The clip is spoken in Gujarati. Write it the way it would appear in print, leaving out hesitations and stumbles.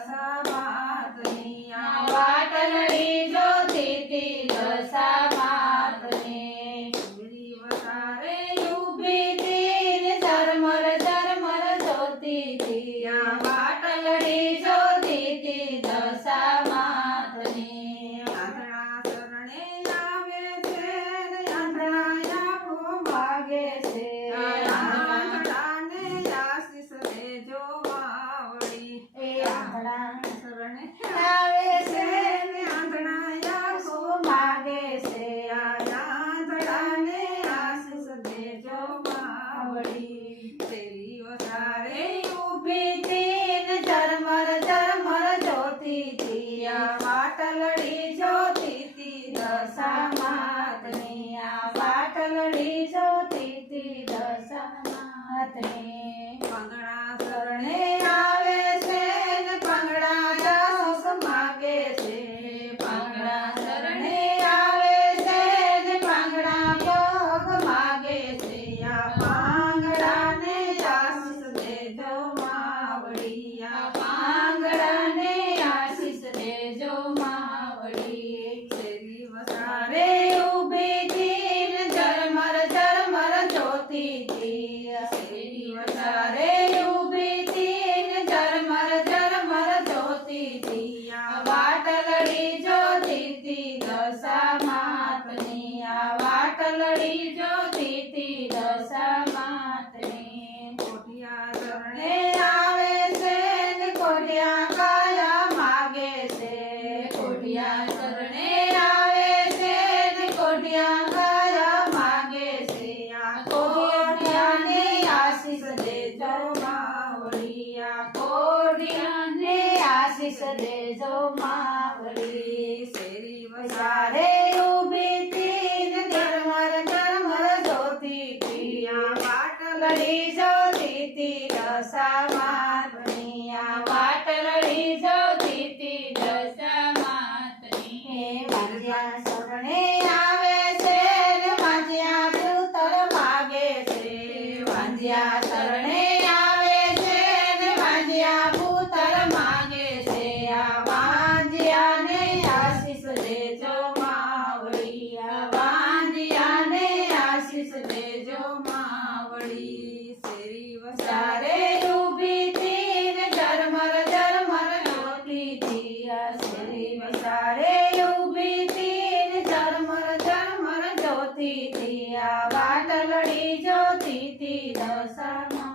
દશામાતની વાટલડી જોતી દશામાતની શેરી વસારે ઊભી તી ઝરમર ઝરમર જોતી વાટલડી જોતી દશામાતની આંધળા શરણે આવે છે ને આંધળા આંખો માગે છે આંધળાને આશીષ દેજો માવડી આંધળા શરણે આવે છે ને આંધળા આંખો માગે છે આંધળાને આશીષ દેજો માવડી શેરી વસારે ઊભી તી ઝરમર ઝરમર જોતી વાટલડી જોતી દશામાતની વાટલડી જોતી દશામાતની પાંગડા શરણે શરણે આવે છે ને પાંગડા દાસ માગે છે પાંગડા શરણે આવે છે ને પાંગડા પગ માગે છે પાંગડાને આશીષ દેજો માવડી પાંગડાને આશીષ દેજો માવડી શેરી વસારે રે ઊભી તી ઝરમર ઝરમર જોતી શેરી વસારે ઊભી તી ઝરમર ઝરમર જોતી વાટલડી જોતી દશામાતની વાટલડી જોતી દશામાતની કોઠિયા શરણે ને આવે છે ને કોઠિયા કાયા માગે છે કોઠિયા શરણે આવે છે ને કોઠિયા કાયા માગે છે કોઠિયાને આશીષ દેજો માવડી કોઠિયાને આશીષ દેજો માવડી શેરી વસારે સારે ઊભી તી ઝરમર ઝરમર જોતી વાટલડી જોતી દશામાતની વાટલડી જોતી દશામાતની વાંજ્યા શરણે આવે છે ને વાંજ્યા ભૂતર માગે છે વાંજ્યા શરણે આવે છે ને વાંજ્યા ભૂતર માગે છે વાંજ્યાને આશીષ દેજો માવડી વાંજ્યાને આશીષ દેજો માવડી શેરી વસારે સારે ઊભી તી ઝરમર ઝરમર જોતી શેરી વસારે ઊભી તી ઝરમર ઝરમર જોતી વાટલડી જોતી દશામાં